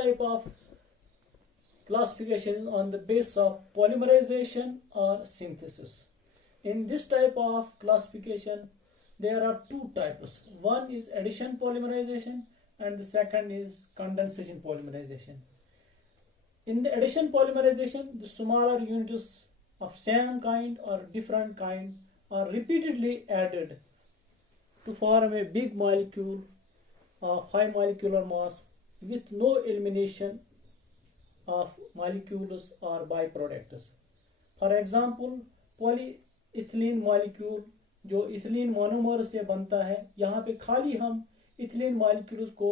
type of classification on the basis of polymerization or synthesis. In this type of classification, there are two types. One is addition polymerization and the second is condensation polymerization. In the addition polymerization, the smaller units of same kind or different kind are repeatedly added to form a big molecule of high molecular mass with no elimination of molecules or byproducts. For example, polyethylene molecule जो ethylene monomer से बनता है, यहाँ पे खाली हम ethylene molecules को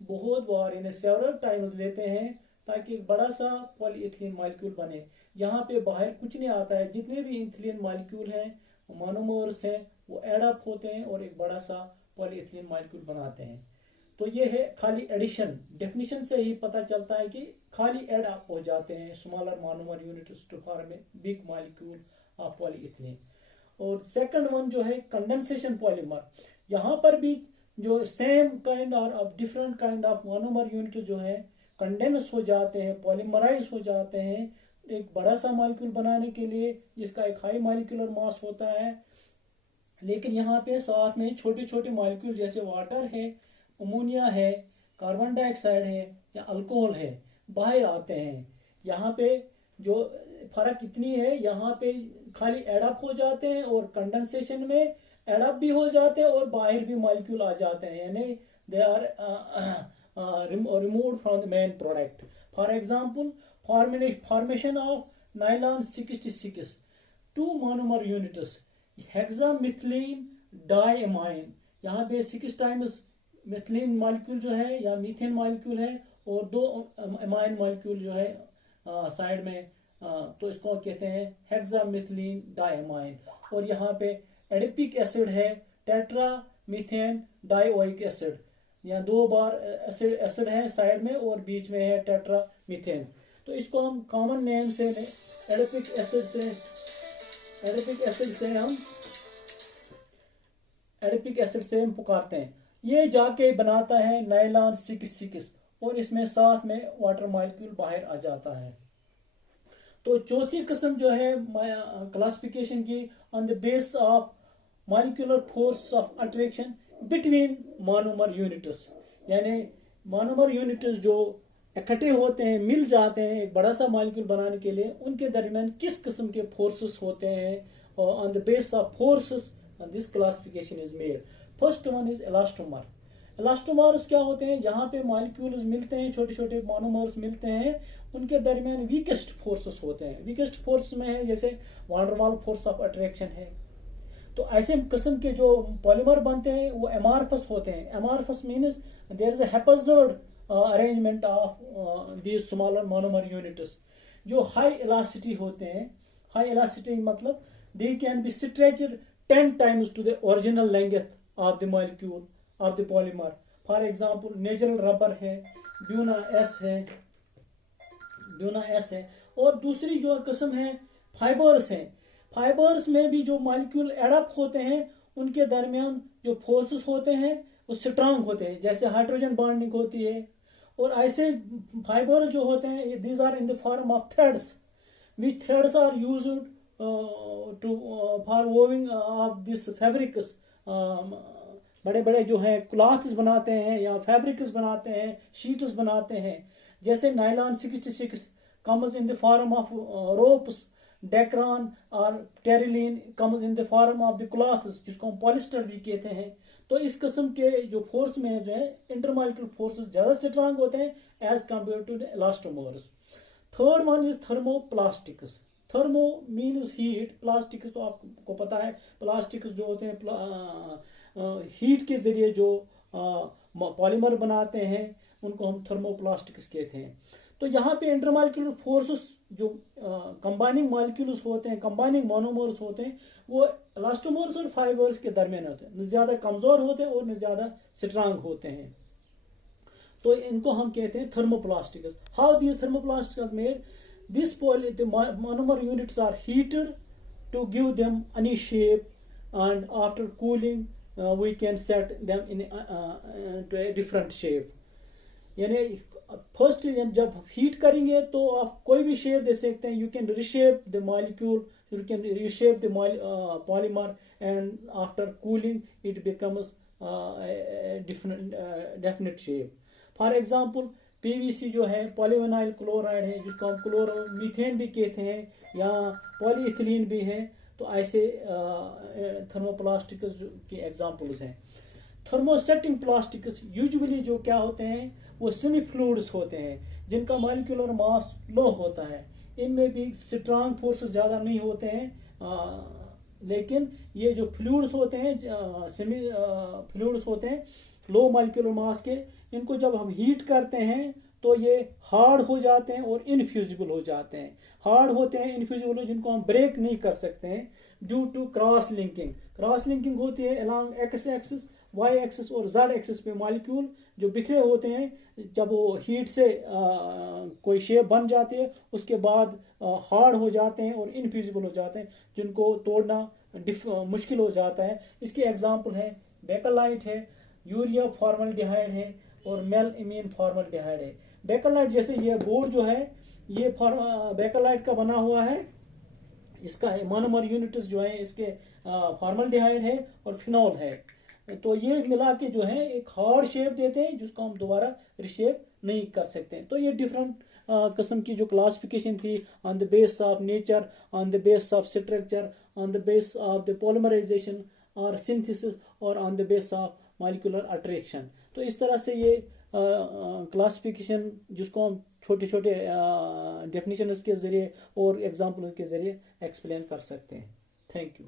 बहुत बार यानी सेवरल टाइम्स लेते हैं ताकि एक बड़ा सा पॉलीइथिलीन मॉलिक्यूल बने। यहाँ पे बाहर कुछ नहीं आता है, जितने भी इथिलीन मॉलिक्यूल हैं मोनोमर्स हैं वो एड अप होते हैं और एक बड़ा सा पॉलीइथिलीन मॉलिक्यूल बनाते हैं। तो ये है खाली एडिशन। डेफिनेशन से ही पता चलता है कि खाली एड अप हो जाते हैं smaller monomer units to form a big molecule of polyethylene. और सेकंड वन जो है कंडेंसेशन पॉलीमर, यहाँ पर भी जो सेम काइंड और of different kind of monomer unit जो है कंडेंस हो जाते हैं, पॉलीमराइज हो जाते हैं एक बड़ा सा मॉलिक्यूल बनाने के लिए, जिसका एक हाई मॉलिक्यूलर मास होता है। लेकिन यहाँ पे साथ में छोटे छोटे मॉलिक्यूल जैसे वाटर है, अमोनिया है, कार्बन डाइऑक्साइड है या अल्कोहल है बाहर आते हैं। यहाँ पे जो फर्क इतनी है, यहाँ पे खाली एडअप हो जाते हैं और कंडेंसेशन में एडअप भी हो जाते हैं और बाहर भी मॉलिक्यूल आ जाते हैं, यानी they are removed from the main product. For example formation of nylon 66 two monomer units hexamethylene diamine. यहाँ पे 6 टाइम्स मिथिलीन मॉलिक्यूल जो है या मीथेन मॉलिक्यूल है और 2 अमाइन मॉलिक्यूल जो है साइड में, तो इसको कहते हैं हेक्सामिथिलीन डाइअमाइन। और यहाँ पे एडिपिक एसिड है टेट्रा मीथेन डाइओइक एसिड, यहाँ 2 बार एसिड है साइड में और बीच में है टेट्रा मीथेन। तो इसको हम कॉमन नेम से एडिपिक एसिड से हम पुकारते हैं। ये जाके बनाता है नाइलॉन 66 और इसमें साथ में वाटर मॉलिक्यूल बाहर आ जाता है। तो चौथी किस्म जो है क्लासिफिकेशन की on the base of molecular force of attraction between monomer units, यानी मोनोमर यूनिट्स जो इकट्ठे होते हैं, मिल जाते हैं एक बड़ा सा मॉलिक्यूल बनाने के लिए, उनके दरमियान किस किस्म के फोर्सेस होते हैं। और on the base of forces this classification is made. First one is elastomer. Elastomers क्या होते हैं, जहाँ पे मॉलिक्यूल्स मिलते हैं, छोटे छोटे मोनोमर्स मिलते हैं, उनके दरमियान वीकेस्ट फोर्सेस होते हैं। वीकेस्ट फोर्स में है जैसे वांडरवाल फोर्स ऑफ अट्रैक्शन है। तो ऐसे किस्म के जो पॉलीमर बनते हैं वो एमार्फस होते हैं। Amorphous means there is a haphazard arrangement of these smaller monomer units जो हाई इलास्टिसिटी होते हैं। हाई इलास्टिसिटी मतलब they can be stretched 10 times to the original length of the molecule of the polymer. For example natural rubber है, Buna S है। और दूसरी जो किस्म है फाइबर्स हैं। फाइबर्स में भी जो मॉलिक्यूल एडअप होते हैं उनके दरमियान जो फोर्सेस होते हैं वो स्ट्रांग होते हैं, जैसे हाइड्रोजन बॉन्डिंग होती है। और ऐसे फाइबर जो होते हैं these are in the form of threads, which threads are used to for weaving of this fabrics. बड़े बड़े जो है क्लॉथ्स बनाते हैं या फैब्रिक्स बनाते हैं, शीट्स बनाते हैं। जैसे nylon 66 comes in the form of ropes, Dacron और terylene comes in the form of the cloths, जिसको हम पॉलिस्टर भी कहते हैं। तो इस किस्म के जो फोर्स में जो है इंटरमॉलिक्यूलर फोर्सेस ज़्यादा स्ट्रांग होते हैं as compare to the elastomers. Third one is thermoplastics. Thermo means heat, plastics तो आपको पता है, प्लास्टिक्स जो होते हैं हीट के जरिए जो पॉलीमर बनाते हैं उनको हम थर्मोप्लास्टिक्स कहते हैं। तो यहाँ पे इंटरमॉलिक्यूलर फोर्सेस जो कंबाइनिंग मॉलिक्यूल्स होते हैं, कंबाइनिंग मोनोमर्स होते हैं, वो इलास्टोमर्स और फाइबर्स के दरमियान होते हैं, न ज़्यादा कमज़ोर होते हैं और न ज़्यादा स्ट्रांग होते हैं। तो इनको हम कहते हैं thermoplastics. How these thermoplastics are made? This monomer units are heated to give them any shape, and after cooling we can set them in to a different shape. यानी फर्स्ट जब हीट करेंगे तो आप कोई भी शेप दे सकते हैं. You can रिशेप the molecule, you can reshape the polymer, and after cooling it becomes a different definite shape. For example, PVC जो है पॉलीविनाइल क्लोराइड है, जिसको हम क्लोरोमीथेन भी कहते हैं या पॉलीइथिलीन भी है. तो ऐसे थर्मोप्लास्टिक्स के एग्जांपल्स हैं. थर्मोसेटिंग प्लास्टिक्स यूजुअली जो क्या होते हैं वो सेमी फ्लूइड्स होते हैं जिनका मॉलिक्यूलर मास लो होता है. इनमें भी स्ट्रांग फोर्स ज़्यादा नहीं होते हैं, लेकिन ये जो फ्लूइड्स होते हैं, सेमी फ्लूइड्स होते हैं लो मॉलिक्यूलर मास के, इनको जब हम हीट करते हैं तो ये हार्ड हो जाते हैं और इनफ्यूजिबल हो जाते हैं. हार्ड होते हैं, इनफ्यूजिबल हो, जिनको हम ब्रेक नहीं कर सकते हैं due to cross linking. Cross linking होती है along x axis, y axis और जेड एक्सिस पे मॉलिक्यूल जो बिखरे होते हैं, जब वो हीट से कोई शेप बन जाती है उसके बाद हार्ड हो जाते हैं और इनफ्यूजिबल हो जाते हैं, जिनको तोड़ना मुश्किल हो जाता है. इसके एग्जांपल है बेकलाइट है, यूरिया फॉर्मल्डिहाइड है और मेल इमीन फॉर्मल्डिहाइड है. बेकलाइट जैसे ये बोर्ड जो है ये बेकलाइट का बना हुआ है. इसका मोनोमर यूनिट्स जो है इसके फॉर्मल्डिहाइड है और फिनॉल है. तो ये मिला के जो है एक हार्ड शेप देते हैं जिसको हम दोबारा रिशेप नहीं कर सकते हैं. तो ये डिफरेंट किस्म की जो क्लासिफिकेशन थी on the base of nature, on the base of structure, on the base of the polymerization और सिंथेसिस और on the base of molecular attraction. तो इस तरह से ये क्लासिफिकेशन जिसको हम छोटे छोटे डेफिनेशन के ज़रिए और एग्जाम्पल्स के ज़रिए एक्सप्लेन कर सकते हैं. Thank you.